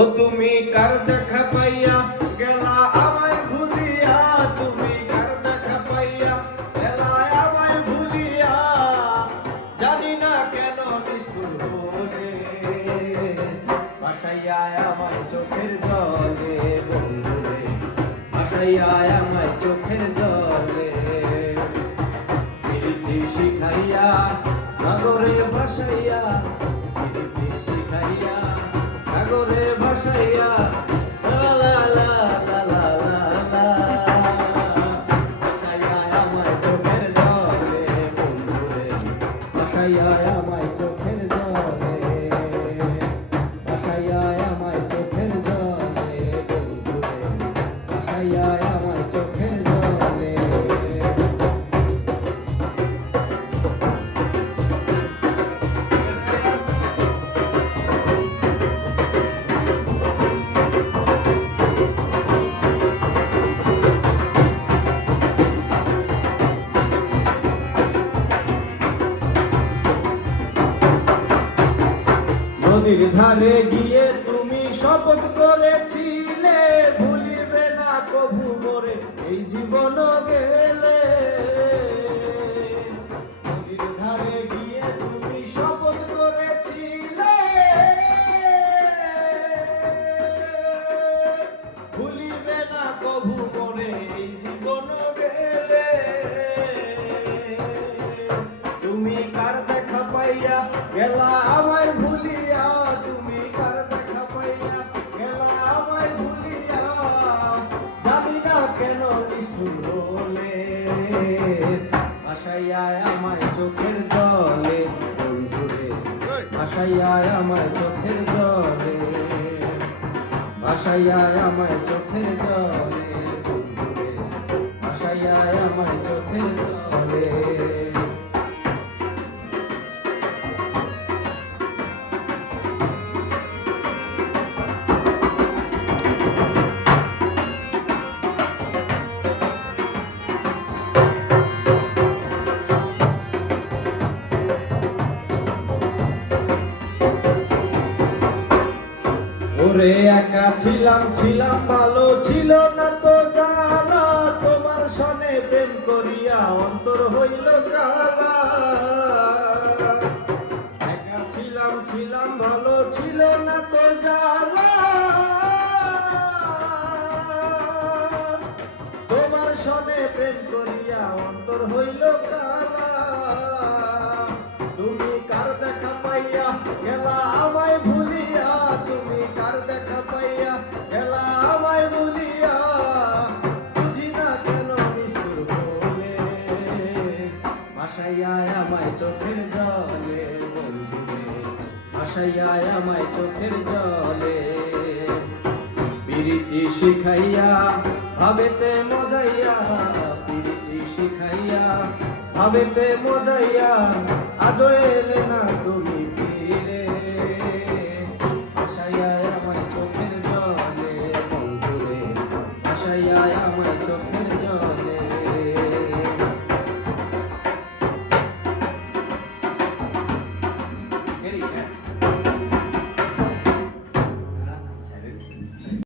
ও তুমি কার দেখা পাইয়া গেলা আমায় ভুলিয়া, তুমি কার দেখা পাইয়া গেলা আমায় ভুলিয়া, জানি না কেন নিষ্ঠুর হলে ভাসাইয়া আমায় চোখের জলে, বন্ধুরে ভাসাইয়া আমায় চোখের জলে, প্রীতি শিখাইয়া নগরে ভাসাইয়া, প্রীতি শিখাইয়া নগরে ভাসাইয়া, লা লা লা লা লা লা লা, ভাসাইয়া আমায় চোখের জলে, বন্ধুরে ভাসাইয়া আমায় চোখের জলে, ভাসাইয়া আমায় চোখের জলে, বন্ধুরে ভাসাইয়া আমায় চোখের জলে। নদীর ধারে গিয়ে তুমি শপথ করেছিলে, ভুলিবে না কভু মোরে এই জীবন গেলে। নদীর ধারে গিয়ে তুমি শপথ করেছিলে, ভুলিবে না কভু মোরে এই জীবন গেলে। তুমি কার দেখা পাইয়া গেলা আমায় ভুলিয়া, তুমি কার দেখা পাইয়া গেলা আমায় ভুলিয়া, জানি না কেন নিষ্ঠুর হলে ভাসাইয়া আমায় চোখের জলে, বন্ধুরে ভাসাইয়া আমায় চোখের জলে, ভাসাইয়া আমায় চোখের জলে, বন্ধুরে ভাসাইয়া আমায় চোখের জলে। ওরে একা ছিলাম ছিলাম ভালো ছিল না তো জানা, তোমার সনে প্রেম করিয়া অন্তর হইল কালা। একা ছিলাম ছিলাম ভালো ছিল না তো জানা, তোমার সনে প্রেম করিয়া অন্তর হইল কালা। তুমি কার দেখা পাইয়া গেলা আমায় ভুলিয়া, তুমি কার দেখা পাইয়া গেলা আমায় ভুলিয়া, বুঝি না কেন নিষ্ঠুর হলে ভাসাইয়া আমায় চোখের জলে, বন্ধুরে ভাসাইয়া আমায় চোখের জলে। প্রীতি শিখাইয়া ভাবেতে মজাইয়া, প্রীতি শিখাইয়া ভাবেতে মজাইয়া, আজও এলে না তুমি।